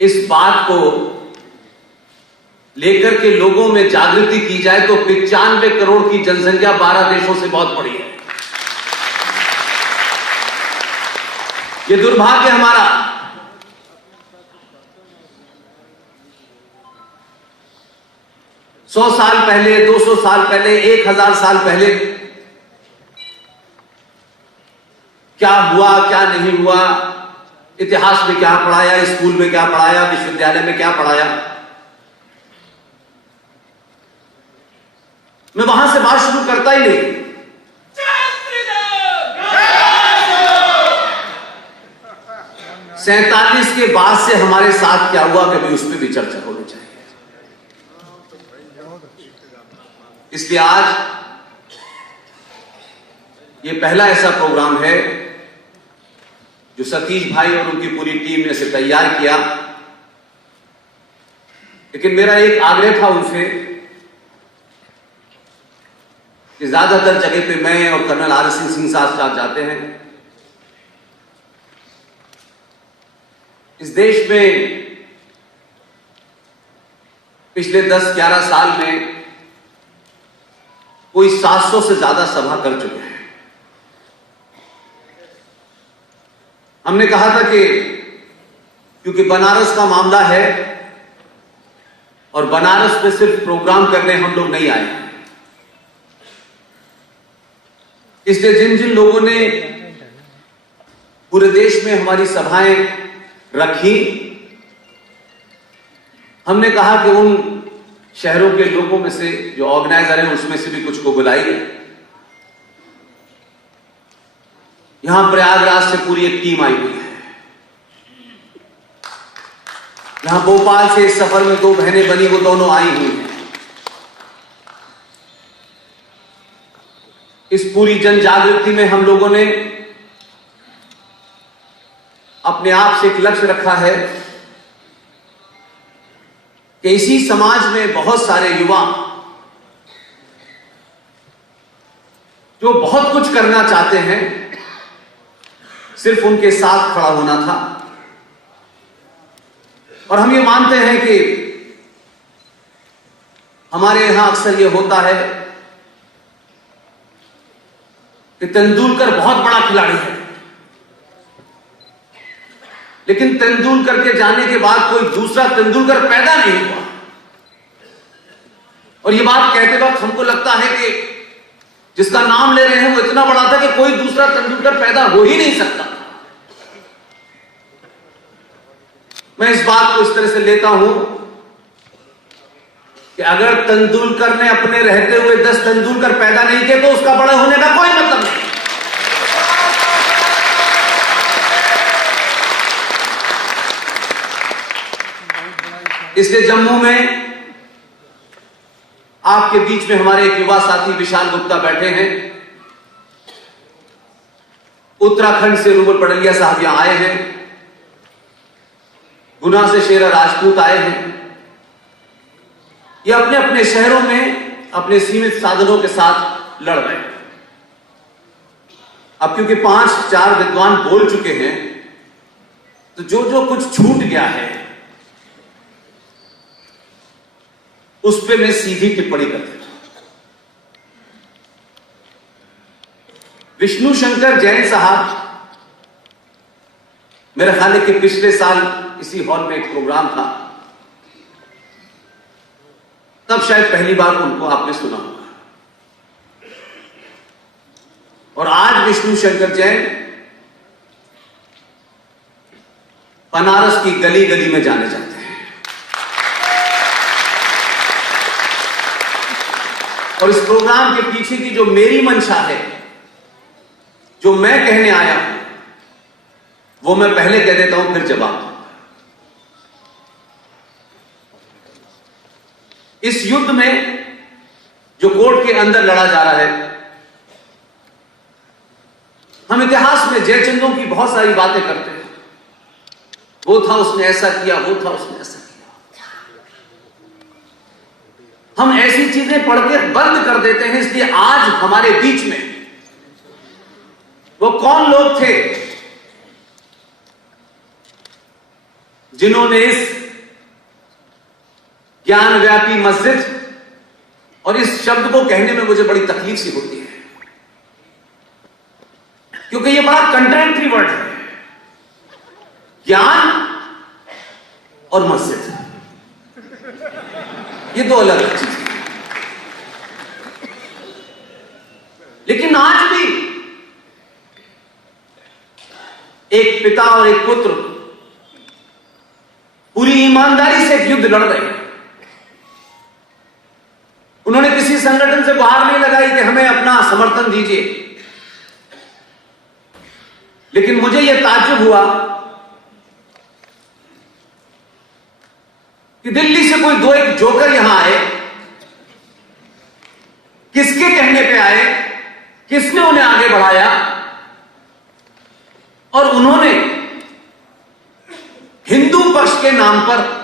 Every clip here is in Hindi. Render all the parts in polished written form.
इस बात को लेकर के लोगों में जागृति की जाए तो 95 करोड़ की जनसंख्या 12 देशों से बहुत बड़ी है। ये दुर्भाग्य हमारा। सौ साल पहले, 200 साल पहले, 1000 साल पहले क्या हुआ, क्या नहीं हुआ, इतिहास में क्या पढ़ाया, स्कूल में क्या पढ़ाया, विश्वविद्यालय में क्या पढ़ाया, मैं वहां से बात शुरू करता ही नहीं। 47 के बाद से हमारे साथ क्या हुआ, कभी उस पर भी चर्चा होनी चाहिए। इसलिए आज ये पहला ऐसा प्रोग्राम है जो सतीश भाई और उनकी पूरी टीम ने इसे तैयार किया। लेकिन मेरा एक आग्रह था उनसे कि ज्यादातर जगह पे मैं और कर्नल आर एस सिंह साथ जाते हैं। इस देश में पिछले 10-11 साल में कोई 700 से ज्यादा सभा कर चुके हैं। हमने कहा था कि क्योंकि बनारस का मामला है और बनारस में सिर्फ प्रोग्राम करने हम लोग नहीं आए, इसलिए जिन जिन लोगों ने पूरे देश में हमारी सभाएं रखी, हमने कहा कि उन शहरों के लोगों में से जो ऑर्गेनाइजर हैं उसमें से भी कुछ को बुलाइए। यहां प्रयागराज से पूरी एक टीम आई हुई है। यहां भोपाल से इस सफर में 2 बहनें बनी, वो दोनों आई हुई हैं। इस पूरी जन जागृति में हम लोगों ने अपने आप से एक लक्ष्य रखा है कि इसी समाज में बहुत सारे युवा जो बहुत कुछ करना चाहते हैं, सिर्फ उनके साथ खड़ा होना था। और हम ये मानते हैं कि हमारे यहां अक्सर ये होता है कि तेंदुलकर बहुत बड़ा खिलाड़ी है, लेकिन तेंदुलकर के जाने के बाद कोई दूसरा तेंदुलकर पैदा नहीं हुआ। और ये बात कहते वक्त हमको लगता है कि जिसका नाम ले रहे हैं वो इतना बड़ा था कि कोई दूसरा तेंदुलकर पैदा हो ही नहीं सकता। मैं इस बात को इस तरह से लेता हूं कि अगर तेंदुलकर ने अपने रहते हुए 10 तेंदुलकर पैदा नहीं किए तो उसका बड़ा होने का कोई मतलब नहीं। इसलिए जम्मू में आपके बीच में हमारे एक युवा साथी विशाल गुप्ता बैठे हैं। उत्तराखंड से रूबल पडलिया साहब यहां आए हैं। गुना से शेरा राजपूत आए हैं। ये अपने अपने शहरों में अपने सीमित साधनों के साथ लड़ रहे हैं। अब क्योंकि 5-4 विद्वान बोल चुके हैं तो जो जो कुछ छूट गया है उस पे मैं सीधी टिप्पणी कर देता हूं। विष्णु शंकर जैन साहब, मेरा ख्याल है कि पिछले साल इसी हॉल में एक प्रोग्राम था, तब शायद पहली बार उनको आपने सुना होगा। और आज विष्णु शंकर जैन बनारस की गली गली में जाने जाते हैं। और इस प्रोग्राम के पीछे की जो मेरी मंशा है, जो मैं कहने आया हूं, वो मैं पहले कह देता हूं, फिर जवाब दूंगा। इस युद्ध में जो कोर्ट के अंदर लड़ा जा रहा है, हम इतिहास में जयचंदों की बहुत सारी बातें करते हैं। वो था, उसने ऐसा किया, वो था, उसने ऐसा किया। हम ऐसी चीजें पढ़ के बंद कर देते हैं। इसलिए आज हमारे बीच में वो कौन लोग थे जिन्होंने इस ज्ञानव्यापी मस्जिद, और इस शब्द को कहने में मुझे बड़ी तकलीफ सी होती है क्योंकि यह बड़ा कंट्राडिक्टरी वर्ड है, ज्ञान और मस्जिद, ये दो अलग अलग चीजें हैं। लेकिन आज भी एक पिता और एक पुत्र पूरी ईमानदारी से एक युद्ध लड़ रहे हैं। उन्होंने किसी संगठन से गुहार नहीं लगाई कि हमें अपना समर्थन दीजिए, लेकिन मुझे यह ताज्जुब हुआ कि दिल्ली से कोई दो एक जोकर यहां आए, किसके कहने पे आए, किसने उन्हें आगे बढ़ाया, और उन्होंने हिंदू पक्ष के नाम पर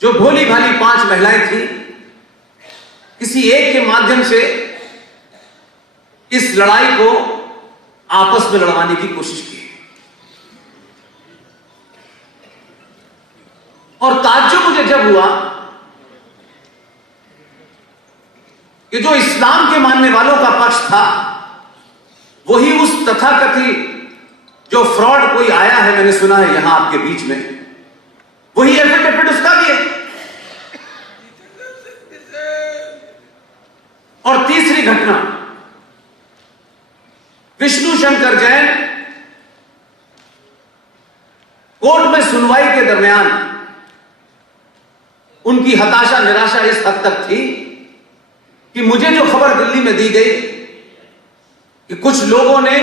जो भोली भाली 5 महिलाएं थी, किसी एक के माध्यम से इस लड़ाई को आपस में लड़वाने की कोशिश की। और ताज्जुब मुझे जब हुआ कि जो इस्लाम के मानने वालों का पक्ष था, वही उस तथाकथित जो फ्रॉड कोई आया है, मैंने सुना है यहां आपके बीच में, वही एफिडेविट उसका भी है। और तीसरी घटना, विष्णु शंकर जैन कोर्ट में सुनवाई के दरमियान उनकी हताशा निराशा इस हद तक थी कि मुझे जो खबर दिल्ली में दी गई कि कुछ लोगों ने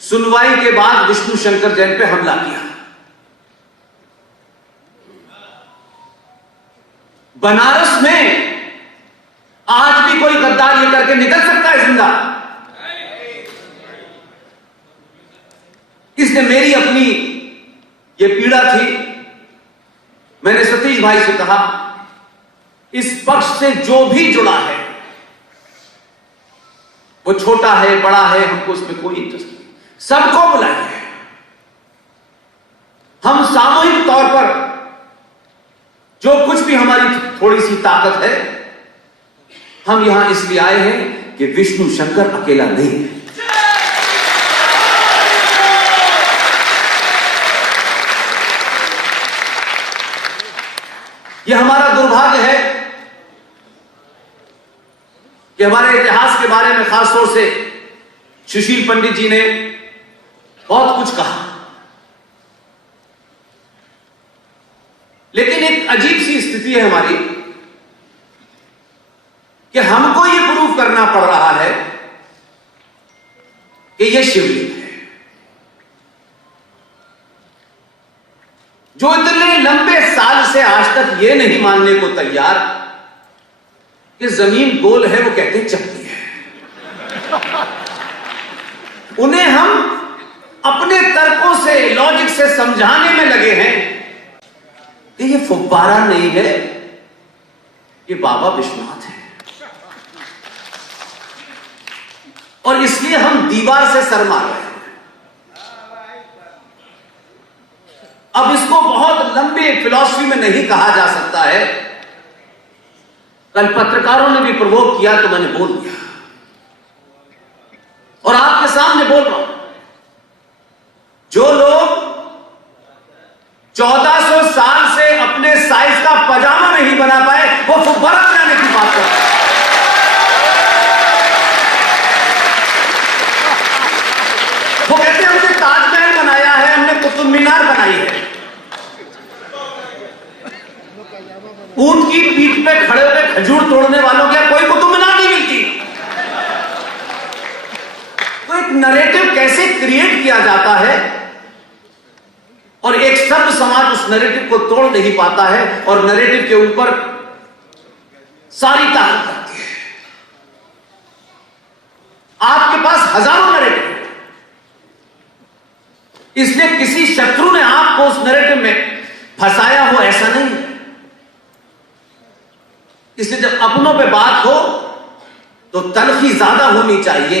सुनवाई के बाद विष्णु शंकर जैन पे हमला किया। बनारस में आज भी कोई गद्दार ये करके निकल सकता है जिंदा? इसलिए मेरी अपनी ये पीड़ा थी। मैंने सतीश भाई से कहा, इस पक्ष से जो भी जुड़ा है, वो छोटा है बड़ा है, हमको इसमें कोई इंटरेस्ट नहीं, सबको बुलाइए। हम सामूहिक तौर पर जो कुछ भी हमारी थोड़ी सी ताकत है, हम यहां इसलिए आए हैं कि विष्णु शंकर अकेला नहीं है। यह हमारा दुर्भाग्य है कि हमारे इतिहास के बारे में खासतौर से सुशील पंडित जी ने बहुत कुछ कहा, लेकिन एक अजीब सी स्थिति है हमारी कि हमको यह प्रूव करना पड़ रहा है कि यह शिवलिंग है। जो इतने लंबे साल से आज तक यह नहीं मानने को तैयार कि जमीन गोल है, वो कहते हैं चपटी है। उन्हें हम अपने तर्कों से, लॉजिक से समझाने में लगे हैं कि ये फुब्बारा नहीं है, ये बाबा विश्वनाथ है। और इसलिए हम दीवार से सर मार रहे हैं। अब इसको बहुत लंबी फिलॉसफी में नहीं कहा जा सकता है। कल पत्रकारों ने भी प्रवोक किया तो मैंने बोल दिया, और आपके सामने बोल रहा हूं। जो लोग 1400 साल से अपने साइज का पजामा नहीं बना पाए, वो फुब्बारा बनाने की बात कर रहे हैं। वो कहते हैं हमने ताजमहल बनाया है, हमने कुतुब मीनार बनाई है। ऊंट की पीठ पे खड़े होकर खजूर तोड़ने वालों क्या कोई कुतुब मीनार नहीं मिलती? तो एक नैरेटिव कैसे क्रिएट किया जाता है और एक सब समाज उस नैरेटिव को तोड़ नहीं पाता है, और नैरेटिव के ऊपर सारी ताकत आती है। आपके पास हजारों नैरेटिव, इसलिए किसी शत्रु ने आपको उस नैरेटिव में फंसाया हो ऐसा नहीं। इसलिए जब अपनों पे बात हो तो तलखी ज्यादा होनी चाहिए।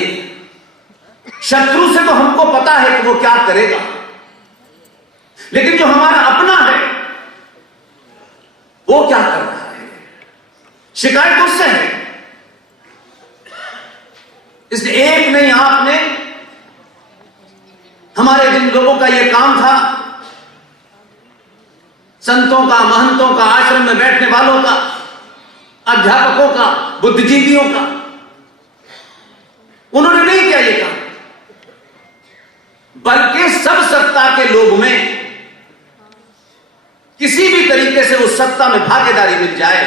शत्रु से तो हमको पता है कि वो क्या करेगा, लेकिन जो हमारा अपना है वो क्या कर रहा है? शिकायत उससे है। इसलिए एक नहीं, आपने हमारे जिन लोगों का यह काम था, संतों का, महंतों का, आश्रम में बैठने वालों का, अध्यापकों का, बुद्धिजीवियों का, उन्होंने नहीं किया ये काम, बल्कि सब सत्ता के लोभ में किसी भी तरीके से उस सत्ता में भागीदारी मिल जाए,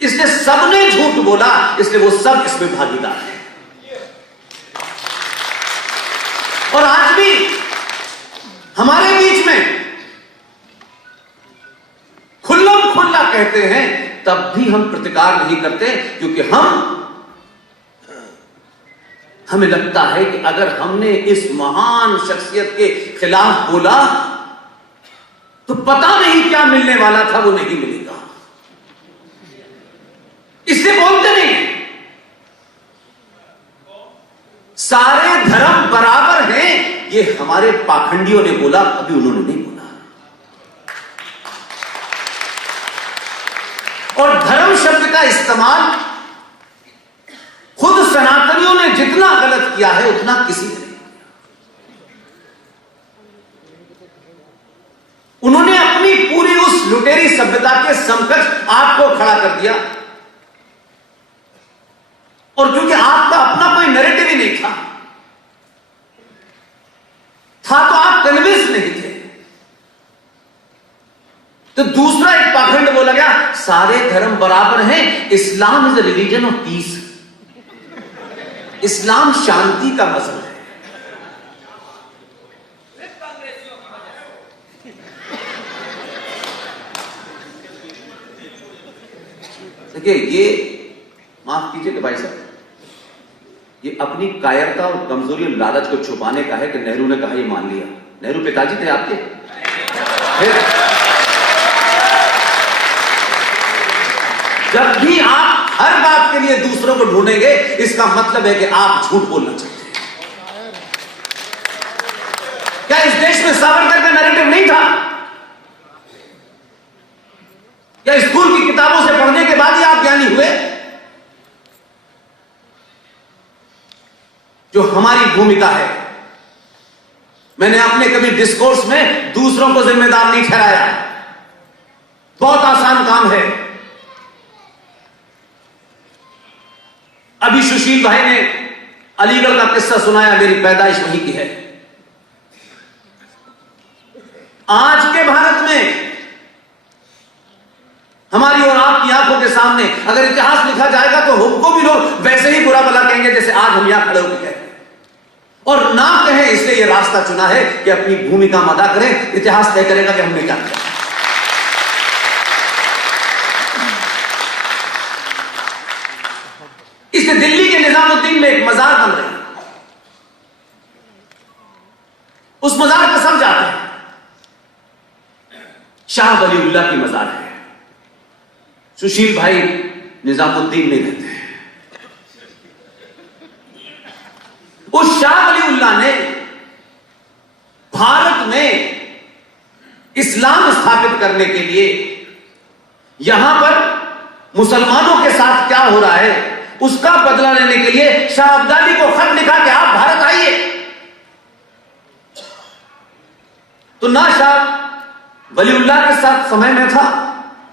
इसलिए सबने झूठ बोला, इसलिए वो सब इसमें भागीदार है। और आज भी हमारे बीच में खुल्लम खुल्ला कहते हैं, तब भी हम प्रतिकार नहीं करते, क्योंकि हमें लगता है कि अगर हमने इस महान शख्सियत के खिलाफ बोला तो पता नहीं क्या मिलने वाला था, वो नहीं मिलेगा, इसलिए बोलते नहीं। सारे धर्म बराबर हैं, ये हमारे पाखंडियों ने बोला, अभी उन्होंने नहीं बोला। और धर्म शब्द का इस्तेमाल खुद सनातनियों ने जितना गलत किया है उतना किसी ने नहीं किया। उन्होंने अपनी पूरी उस लुटेरी सभ्यता के समकक्ष आपको खड़ा कर दिया, और क्योंकि आपका अपना कोई नैरेटिव ही नहीं था तो आप कन्विंस नहीं थे, तो दूसरा एक पाखंड बोला गया, सारे धर्म बराबर हैं, Islam is the religion of peace, इस्लाम शांति का मजहब है। देखिए, ये माफ कीजिए भाई साहब, ये अपनी कायरता और कमजोरी और लालच को छुपाने का है कि नेहरू ने कहा, ये मान लिया। नेहरू पिताजी थे आपके। जब भी आप हर बात के लिए दूसरों को ढूंढेंगे, इसका मतलब है कि आप झूठ बोलना चाहते हैं। क्या इस देश में सावरकर का नैरेटिव नहीं था? या स्कूल की किताबों से पढ़ने के बाद ही आप ज्ञानी हुए? जो हमारी भूमिका है, मैंने अपने कभी डिस्कोर्स में दूसरों को जिम्मेदार नहीं ठहराया। बहुत आसान काम है। अभी सुशील भाई ने अलीगढ़ का किस्सा सुनाया, मेरी पैदाइश वहीं की है। आज के भारत में हमारी और आपकी आंखों के सामने अगर इतिहास लिखा जाएगा तो हमको भी लोग वैसे ही बुरा भला कहेंगे जैसे आज हम यहां खड़े होकर कहते हैं। और ना कहें, इसलिए यह रास्ता चुना है कि अपनी भूमिका में अदा करें। इतिहास तय करेगा कि हमने क्या किया। इसलिए दिल्ली के निजामुद्दीन में एक मजार बन रही है, उस मजार पर सब जाते हैं। शाह वलीउल्लाह की मजार है। सुशील भाई निजामुद्दीन में रहते हैं। उस शाह वलीउल्लाह ने भारत में इस्लाम स्थापित करने के लिए यहां पर मुसलमानों के साथ क्या हो रहा है उसका बदला लेने के लिए शाह अब्दाली को खत लिखा कि आप भारत आइए। तो ना शाह वलीउल्लाह के साथ समय में था,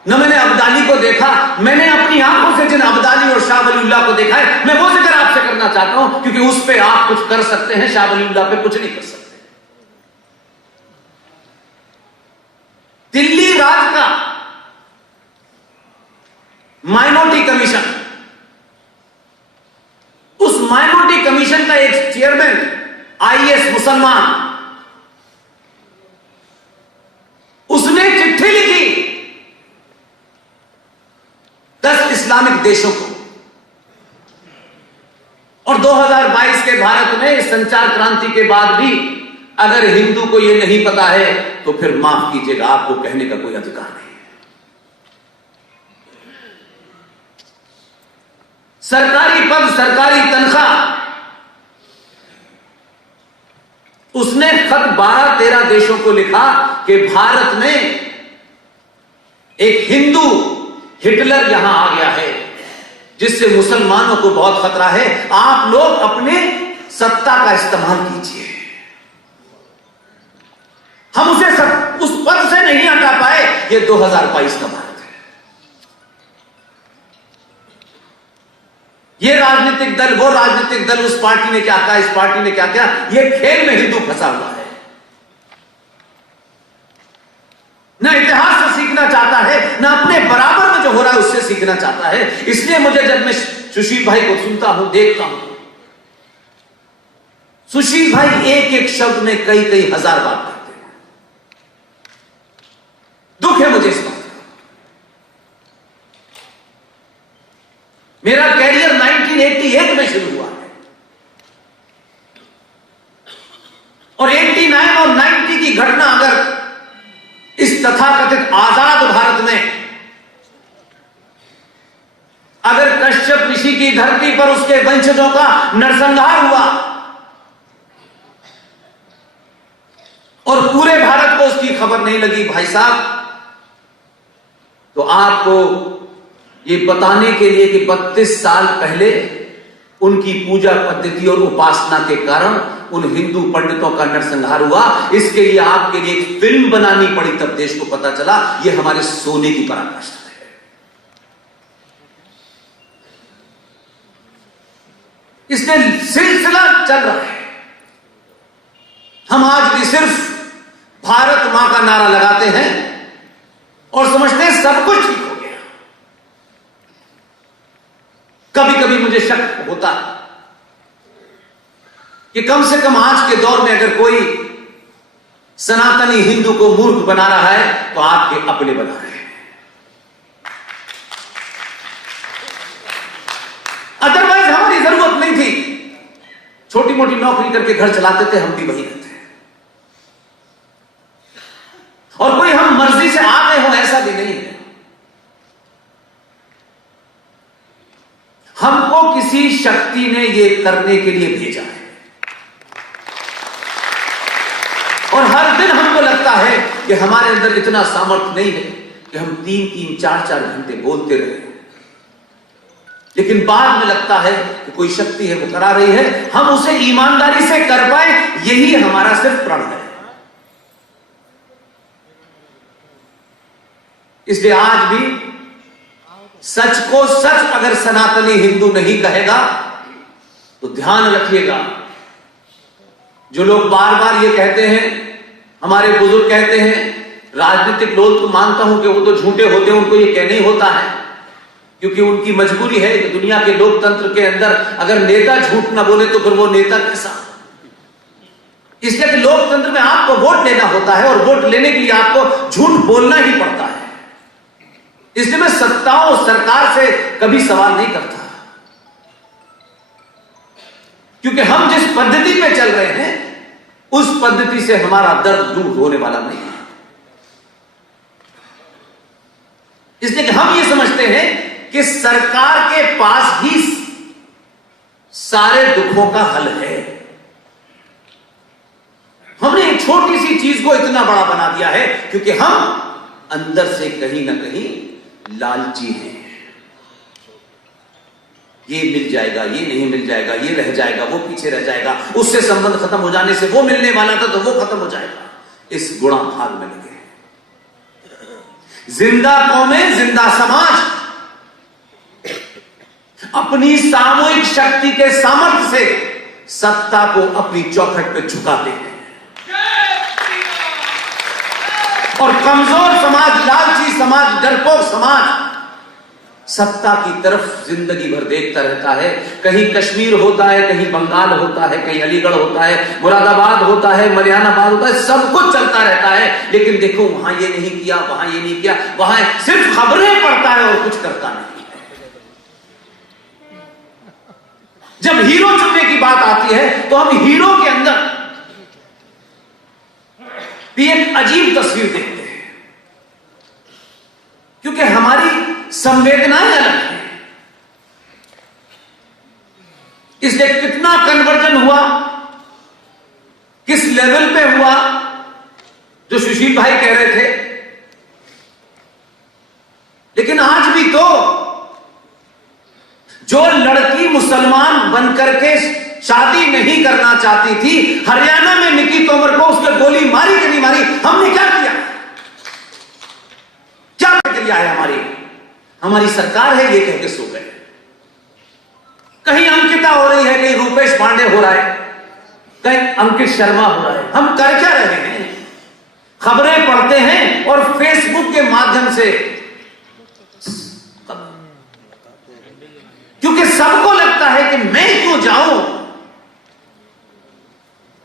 न मैंने अब्दाली को देखा। मैंने अपनी आंखों से जिन अब्दाली और शाह वलीउल्लाह को देखा है, मैं वो जिक्र आपसे करना चाहता हूं, क्योंकि उस पे आप कुछ कर सकते हैं, शाह वलीउल्लाह पे कुछ नहीं कर सकते। दिल्ली राज का माइनॉरिटी कमीशन, उस माइनॉरिटी कमीशन का एक चेयरमैन आईएएस मुसलमान, उसने चिट्ठी लिखी 10 इस्लामिक देशों को। और 2022 के भारत में इस संचार क्रांति के बाद भी अगर हिंदू को यह नहीं पता है तो फिर माफ कीजिएगा, आपको कहने का कोई अधिकार नहीं है। सरकारी पद, सरकारी तनख्वाह उसने खत 12-13 देशों को लिखा कि भारत में एक हिंदू हिटलर यहां आ गया है जिससे मुसलमानों को बहुत खतरा है, आप लोग अपने सत्ता का इस्तेमाल कीजिए। हम उस पद से नहीं हटा पाए। ये 2022 का भारत है। ये राजनीतिक दल, वो राजनीतिक दल, उस पार्टी ने क्या कहा, इस पार्टी ने क्या किया, ये खेल में हिंदू फंसा हुआ है। ना इतिहास से सीखना चाहता है, ना अपने बराबर में जो हो रहा है उससे सीखना चाहता है। इसलिए मुझे जब मैं सुशील भाई को सुनता हूं, देखता हूं, सुशील भाई एक एक शब्द में कई कई हजार बात करते हैं। दुख है मुझे इस बात का। मेरा कैरियर 1988 में शुरू हुआ है और 89 और 90 की घटना अगर इस तथाकथित आजाद भारत में अगर कश्यप ऋषि की धरती पर उसके वंशजों का नरसंहार हुआ और पूरे भारत को उसकी खबर नहीं लगी भाई साहब, तो आपको ये बताने के लिए कि 32 साल पहले उनकी पूजा पद्धति और उपासना के कारण उन हिंदू पंडितों का नरसंहार हुआ, इसके लिए आपके लिए एक फिल्म बनानी पड़ी, तब देश को पता चला ये हमारे सोने की पराकाष्ठा है। इसलिए सिलसिला चल रहा है। हम आज भी सिर्फ भारत मां का नारा लगाते हैं और समझते हैं सब कुछ ठीक हो गया। कभी कभी मुझे शक होता है कि कम से कम आज के दौर में अगर कोई सनातनी हिंदू को मूर्ख बना रहा है तो आपके अपने बना रहे हैं। अदरवाइज हमारी जरूरत नहीं थी। छोटी मोटी नौकरी करके घर चलाते थे, हम भी वही रहते हैं। और कोई हम मर्जी से आ गए हो ऐसा भी नहीं है। हमको किसी शक्ति ने यह करने के लिए भेजा है और हर दिन हमको लगता है कि हमारे अंदर इतना सामर्थ्य नहीं है कि हम 3-3, 4-4 घंटे बोलते रहे, लेकिन बाद में लगता है कि कोई शक्ति है वो करा रही है, हम उसे ईमानदारी से कर पाए, यही हमारा सिर्फ प्रण है। इसलिए आज भी सच को सच अगर सनातनी हिंदू नहीं कहेगा तो ध्यान रखिएगा, जो लोग बार बार ये कहते हैं, हमारे बुजुर्ग कहते हैं, राजनीतिक लोग तो मानता हूं कि वो तो झूठे होते हैं, उनको ये कहना ही होता है क्योंकि उनकी मजबूरी है कि दुनिया के लोकतंत्र के अंदर अगर नेता झूठ ना बोले तो फिर वो नेता कैसा। इसलिए कि लोकतंत्र में आपको वोट लेना होता है और वोट लेने के लिए आपको झूठ बोलना ही पड़ता है। इसलिए मैं सत्ताओं और सरकार से कभी सवाल नहीं करता, क्योंकि हम जिस पद्धति पे चल रहे हैं उस पद्धति से हमारा दर्द दूर होने वाला नहीं है। इसलिए कि हम ये समझते हैं कि सरकार के पास ही सारे दुखों का हल है। हमने एक छोटी सी चीज को इतना बड़ा बना दिया है क्योंकि हम अंदर से कहीं ना कहीं लालची हैं। ये मिल जाएगा, ये नहीं मिल जाएगा, ये रह जाएगा, वो पीछे रह जाएगा, उससे संबंध खत्म हो जाने से वो मिलने वाला था तो वो खत्म हो जाएगा। इस गुणा भाग में लगे। जिंदा कौमें, जिंदा समाज अपनी सामूहिक शक्ति के सामर्थ्य से सत्ता को अपनी चौखट पे झुकाते हैं और कमजोर समाज, लालची समाज, डरपोक समाज सत्ता की तरफ जिंदगी भर देखता रहता है। कहीं कश्मीर होता है, कहीं बंगाल होता है, कहीं अलीगढ़ होता है, मुरादाबाद होता है, मरियानाबाद होता है, सब कुछ चलता रहता है। लेकिन देखो वहां ये नहीं किया, वहां ये नहीं किया, वहां सिर्फ खबरें पढ़ता है और कुछ करता नहीं। जब हीरो चुनने की बात आती है तो हम हीरो के अंदर भी एक अजीब तस्वीर देखते हैं क्योंकि हमारी संवेदनाएं अलग हैं। इसलिए कितना कन्वर्जन हुआ, किस लेवल पे हुआ जो सुशील भाई कह रहे थे, लेकिन आज भी तो जो लड़की मुसलमान बनकर के शादी नहीं करना चाहती थी, हरियाणा में निकी तोमर को उसने गोली मारी कि नहीं मारी, हमने क्या किया? क्या प्रक्रिया है हमारी सरकार है ये कह के सो गए। कहीं अंकिता हो रही है, कहीं रूपेश पांडे हो रहा है, कहीं अंकित शर्मा हो रहा है। हम कर क्या रहे हैं? खबरें पढ़ते हैं और फेसबुक के माध्यम से, क्योंकि सबको लगता है कि मैं क्यों जाऊं,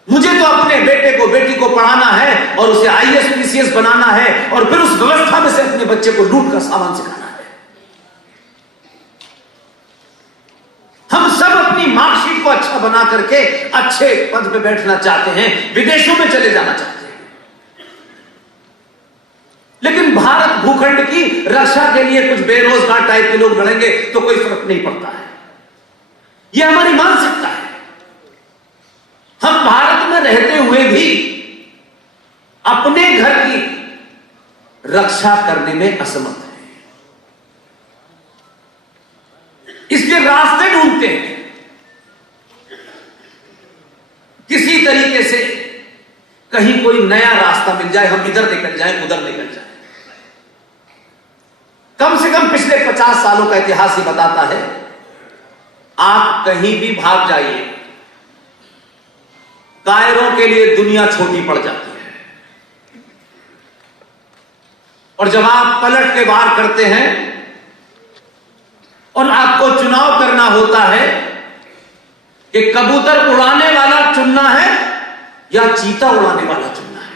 मुझे तो अपने बेटे को बेटी को पढ़ाना है और उसे आईएएस पीसीएस बनाना है और फिर उस व्यवस्था में से अपने बच्चे को लूट कर सामान सिखाना है। हम सब अपनी मार्कशीट को अच्छा बना करके अच्छे पद पे बैठना चाहते हैं, विदेशों में चले जाना चाहते हैं, लेकिन भारत भूखंड की रक्षा के लिए कुछ बेरोजगार टाइप के लोग लड़ेंगे तो कोई फर्क नहीं पड़ता है। यह हमारी मानसिकता है। हम भारत में रहते हुए भी अपने घर की रक्षा करने में असमर्थ हैं, इसलिए रास्ते ढूंढते हैं किसी तरीके से, कहीं कोई नया रास्ता मिल जाए, हम इधर निकल जाए उधर निकल जाए। कम से कम पिछले 50 सालों का इतिहास ही बताता है, आप कहीं भी भाग जाइए, कायरों के लिए दुनिया छोटी पड़ जाती है, और जब आप पलट के वार करते हैं और आपको चुनाव करना होता है कि कबूतर उड़ाने वाला चुनना है या चीता उड़ाने वाला चुनना है,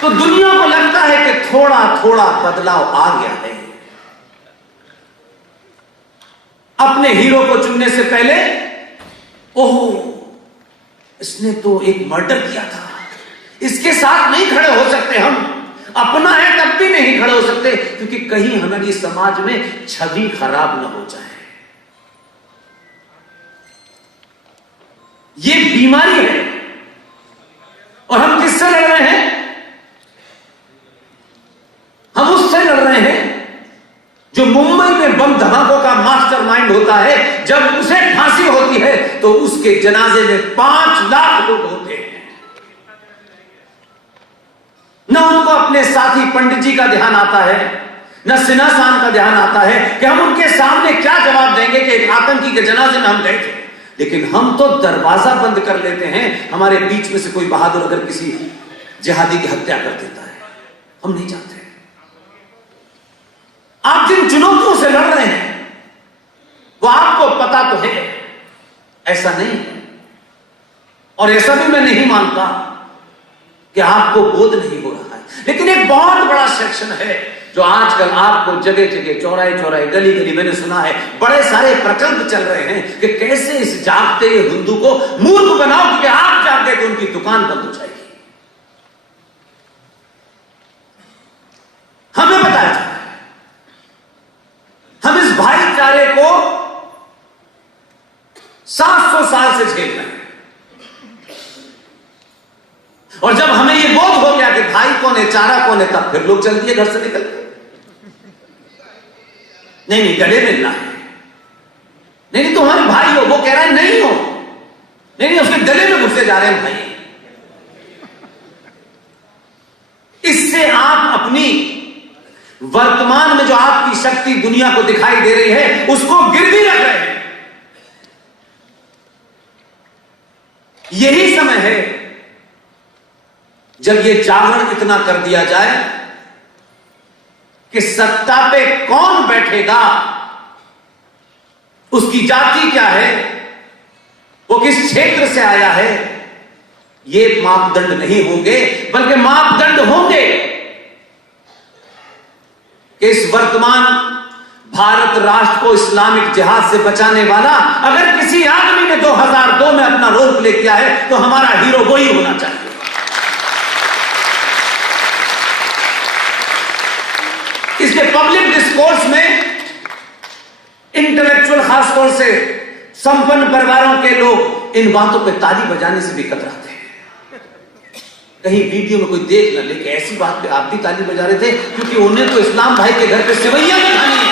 तो दुनिया को लगता है कि थोड़ा थोड़ा बदलाव आ गया है। अपने हीरो को चुनने से पहले, ओह इसने तो एक मर्डर किया था, इसके साथ नहीं खड़े हो सकते, हम अपना है तब भी नहीं खड़े हो सकते, क्योंकि कहीं हमारी समाज में छवि खराब ना हो जाए। ये बीमारी है। और हम किससे लड़ रहे हैं? हम उससे लड़ रहे हैं जो मुंबई में बम धमाकों का मास्टरमाइंड होता है। जब उसे फांसी होती है तो उसके जनाजे में 5 लाख लोग होते हैं। न उनको अपने साथी पंडित जी का ध्यान आता है, न सिन्हा साहब का ध्यान आता है कि हम उनके सामने क्या जवाब देंगे कि एक आतंकी के जनाजे में हम गए थे। लेकिन हम तो दरवाजा बंद कर लेते हैं, हमारे बीच में से कोई बहादुर अगर किसी जिहादी की हत्या कर देता है, हम नहीं चाहते। आप जिन चुनौतियों से लड़ रहे हैं वो आपको पता तो है, ऐसा नहीं है। और ऐसा भी मैं नहीं मानता कि आपको बोध नहीं हो रहा है, लेकिन एक बहुत बड़ा सेक्शन है जो आजकल आपको जगह जगह, चौराहे चौराहे, गली गली, मैंने सुना है बड़े सारे प्रकल्प चल रहे हैं कि कैसे इस जागते हिंदू को मूर्ख बनाओ, क्योंकि आप जाग गए तो उनकी दुकान बंद हो जाएगी। हमें बताया जाए, हम इस भाईचारे को 700 साल से झेल रहे हैं, और जब हमें यह बोध हो गया कि भाई कौन है, चारा कौन है, तब फिर लोग चल दिए घर से निकल के। नहीं गले मिलना है, नहीं तुम्हारे भाई हो, वो कह रहा है नहीं हो, नहीं उसके गले में घुसे जा रहे हैं भाई। इससे आप अपनी वर्तमान में जो आपकी शक्ति दुनिया को दिखाई दे रही है उसको गिरवी रख रहे हैं। यही समय है जब यह जागरण इतना कर दिया जाए कि सत्ता पे कौन बैठेगा, उसकी जाति क्या है, वो किस क्षेत्र से आया है, ये मापदंड नहीं होंगे, बल्कि मापदंड होंगे कि इस वर्तमान भारत राष्ट्र को इस्लामिक जिहाद से बचाने वाला अगर किसी आदमी ने 2002 में अपना रोल प्ले किया है तो हमारा हीरो वही होना चाहिए। इसलिए पब्लिक डिस्कोर्स में इंटेलेक्चुअल, खासतौर से संपन्न परिवारों के लोग इन बातों पे ताली बजाने से भी कतराते हैं। कहीं वीडियो में कोई देख न ले कि ऐसी बात पे आप भी ताली बजा रहे थे, क्योंकि उन्हें तो इस्लाम भाई के घर पे सेवैयां भी खानी है।